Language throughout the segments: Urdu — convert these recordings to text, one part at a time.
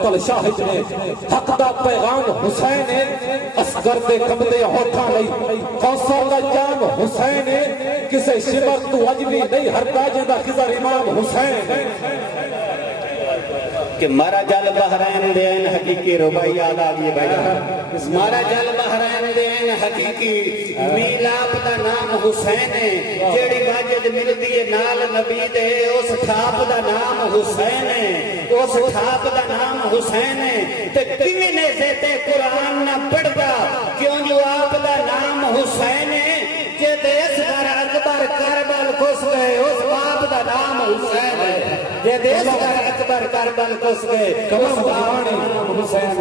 مقتل شاہد نے حق دا پیغام حسین نے اسگر دے قبضے ہوٹھا نہیں کوثر دا جام حسین نے کسے شمر تو اجلی نہیں ہر تاج دا خضر امام حسین کہ مارا جل بحرین دین حقیقی ربائی یاد آگئی بھائی مارا جل بحرین دین حقیقی میلاب دا نام حسین ہے جیڑی واجد مل دیئے نال نبی دے اس ٹھاپ دا نام حسین ہے اس ٹھاپ دا نام حسین ہے تے کینے سے تے قرآن نہ پڑھ دا کیوں جو آپ دا نام حسین ہے کہ دیس گھر اکبر کربل کس گئے اس باپ دا نام حسین ہے یہ دیس گھر اکبر کربل کس گئے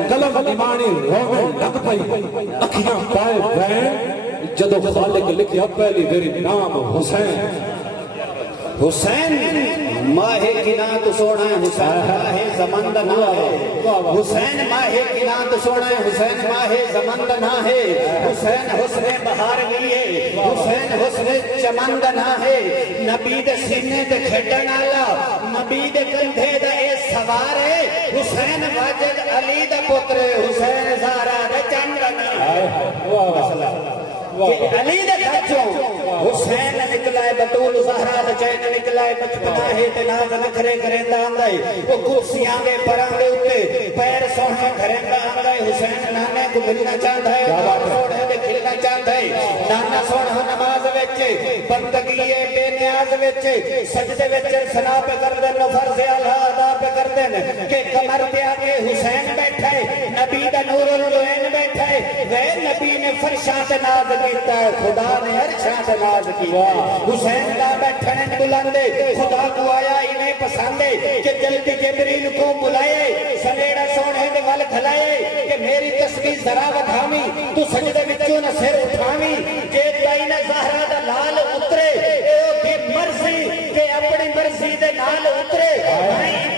قلم ایمانی رونے لگ پئی اکھیاں پائے بین جدو خالق لکھیا پہلی میری نام حسین حسین ماہ کنات سونا ہے حسین ماہ زمند نہ ہے حسین ماہ کنات سونا ہے حسین ماہ زمند نہ ہے حسین حسن بہار لیے حسین حسن چمند نہ ہے نبی دے سینے دے کھڑن آلا نبی دے کندھے دے سوار ہے حسین واجد علی دا پتر حسین زہرا دے چندر نہ علی دے کھچوں حسین نکلائے بطول زہرا دے چین نکلائے بچپنا ہے تے ناز نکھرے کریں دا آندائی وہ کرسیاں دے پران دے اتے پیر سوہنے کریں دا آندائی حسین نانے کو ملنا چاہتا ہے سوڑے دے کھلنا چاہتا ہے نانا سوڑا نماز ویچے بندگی بے نیاز ویچے سجدے ویچے سنا پہ کر دیں فرض اللہ ادا پہ کر دیں کہ کمر پہ آگے حسین بیٹھا ہے نبی دا نور العین بیٹھا ہے وہ نبی نے فرشاں ناز کیتا ہے خدا نے ہر شاہ ناز کیا حسین کا بیٹھنے بلندے خدا کو آیا انہیں پسندے کہ جلدی جبریل کو بلائے سلیڑا سونے دے وال کھلائے کہ میری تصویر ذرا وکھامی تو سجدے بچوں نہ سر اٹھامی کہ تائین زہرہ دا لال اترے اے کی مرضی کہ اپنی مرضی دے نال اترے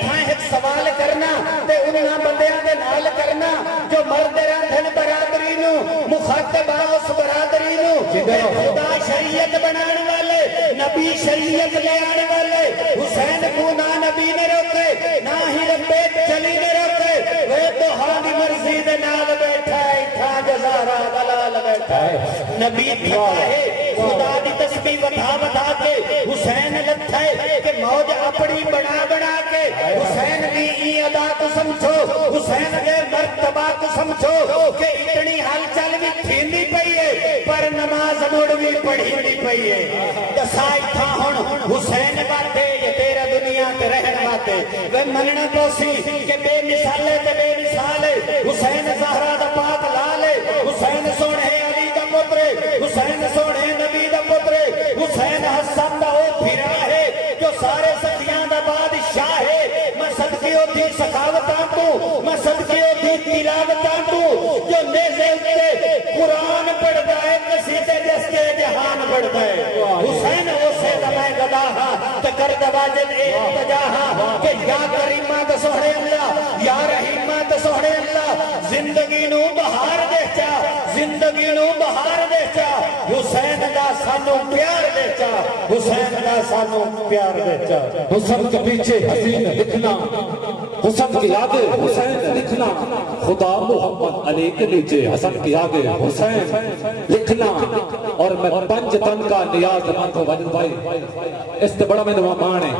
میں ایک سوال کرنا تے انہاں بندیاں دے نال کرنا جو مرد راندھن برادری نو مخاطبہ اس برادری نو خدا شریعت بنان والے نبی شریعت لے آنے والے حسین کو نہ نبی نے روکے نہ ہی رب چلی نے روکے وہ تو ہانی مرضی دے نال بیٹھا ہے تھا جزارہ دلال بیٹھا ہے نبی تھا ہے خدا دی تسبیح بتا کے حسین لتھا ہے کہ موج اپنی بنا بنا کے حسین دی ای ادا کو سمجھو حسین دے مرتبہ کو سمجھو کہ اتنی حال چل بھی تھیندی پئی ہے پر نماز مڑ بھی پڑھی نہیں پئی ہے دسائی تھا ہن حسین باتے یہ تیرا دنیا تے رہن باتے وہ مننا پوسی کہ بے مثالے تے بے مثالے حسین زہرہ دا پاک لالے حسین سوڑے علی دا پترے حسین سوڑے نبی دا پترے حسین حسن دا او پھرا ہے جو سارے سکیاں دا بادشاہ ہے میں صدقیوں تھی سخاوتاں تو میں صدقیوں تھی تلاوتاں تو جو نیزے اتے قرآن پڑھتا ہے کسی سے جستے جہان پڑھتا ہے حسین اسے دمائے گداہا تکر دواجد ایک تجاہا کہ یا کریمہ دسوڑے اللہ یا رحیمہ دسوڑے اللہ زندگی نو بہار دے چا زندگی نو بہار دے چا حسین دا سانو پیار دے چا حسین دا سانو پیار دے چا حسن کے پیچھے حسین لکھنا حسن کے آگے حسین لکھنا خدا محمد علی کے نیچے حسن کے آگے حسین لکھنا اور میں پنج تن کا نیاز مند ہوں وجد بھائی اس سے بڑا میں نے مان ہے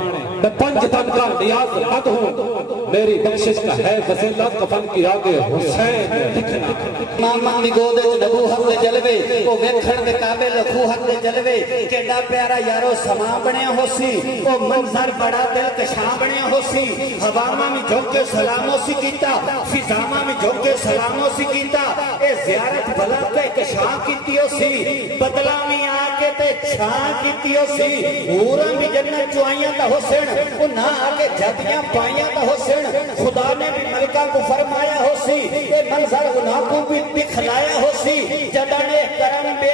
میں پنج تن کا نیاز مند ہوں میری بخشش کا ہے وسیلہ کفن کے آگے حسین لکھنا ماما می گودے نبوہت دے جلوے او ویکھن دے قابل خوہت دے جلوے کیڑا پیارا یارو سما بنیا ہو سی او منظر بڑا دل کشاں بنیا ہو سی ہواما میں جھوک کے سلاموں سی کیتا فضاما میں جھوک کے سلاموں سی کیتا اے زیارت بھلا کے کشاں کیتی ہو سی بدلا میں آ کے تے چھاں کیتی ہو سی ہورا میں جنت چوائیاں دا حسین او نہ آ کے جدیاں پائیاں دا حسین خدا نے بھی ملکہ کو فرمایا ہو سی اے منظر گناہ کو بھی دکھلایا ہو سی جدنے کرم بے